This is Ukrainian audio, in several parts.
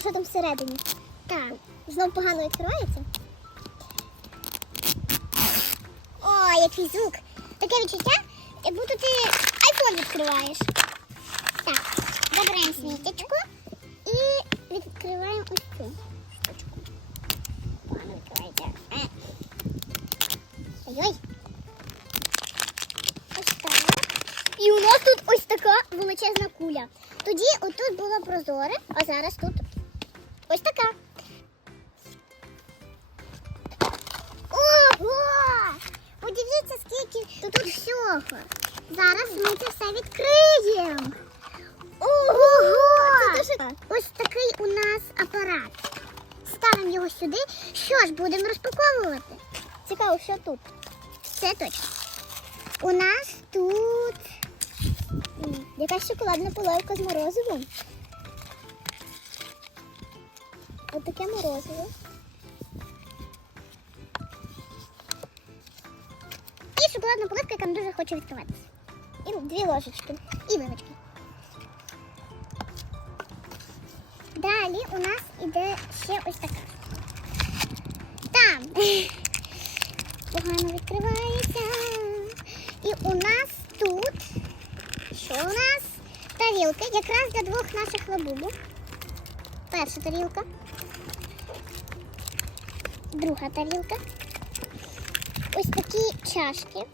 що там всередині. Так, знов погано відкривається. О, який звук. Таке відчуття, як будто ти айфон відкриваєш. Так, забираємо світочку і відкриваємо ось цю штучку. Е. Ось так. І у нас тут ось така величезна куля. Тоді отут було прозоре, а зараз тут ось така. Ого! Подивіться, скільки тут всього. Зараз ми це все відкриємо. Ого! Ось такий у нас апарат. Ставимо його сюди. Що ж, будемо розпаковувати. Цікаво, що тут. Це точно. У нас тут якась шоколадна половка з морозивом. Ось таке морозиво. І шоколадна половка, яка дуже хоче відкриватися. І дві ложечки. І вилочки. Далі у нас іде ще ось така. Там погано відкривається. І у нас тут, що у нас? Тарілки, якраз для двох наших лабубу. Перша тарілка. Друга тарілка. Ось такі чашки.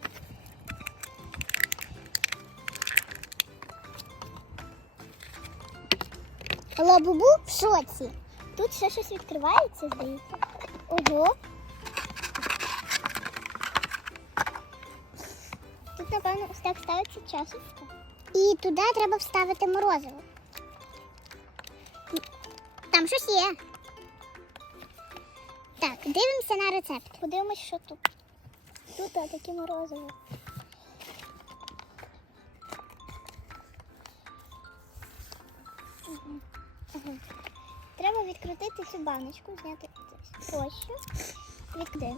Лабубу в шоці. Тут ще щось відкривається, здається. Ого. Тут, напевно, ось так ставиться чашечка. І туди треба вставити морозиво. Там щось є. Так, дивимося на рецепт. Подивимось, що тут. Тут а, таке морозиво. Треба відкрутити цю баночку, зняти прощу. Відкрити.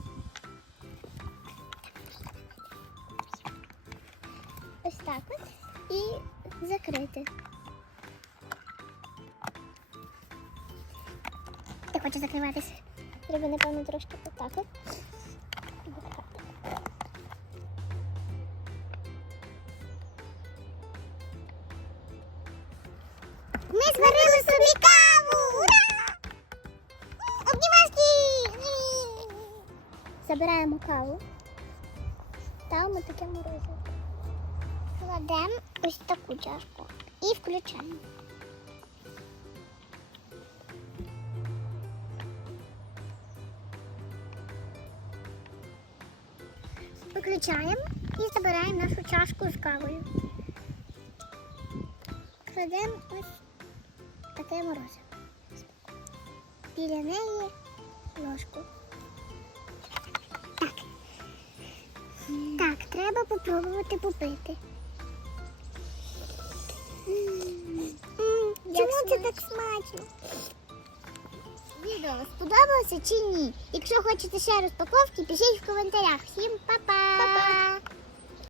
Ось так от. І закрити. Ти хочеш закриватись? Треба, напевно, трошки отак. Ми зварили собі каву! Ура! Обнімашки! Забираємо каву. Ставимо таке морозиво. Кладемо ось таку чашку і включаємо. Виключаємо і забираємо нашу чашку з кавою. Кладемо ось таке морозиво. Біля неї ложку. Так. Так, треба попробувати попити. Чому це так смачно? Відео сподобалося чи ні? Якщо хочете ще розпаковки, пишіть в коментарях. Всім па-па!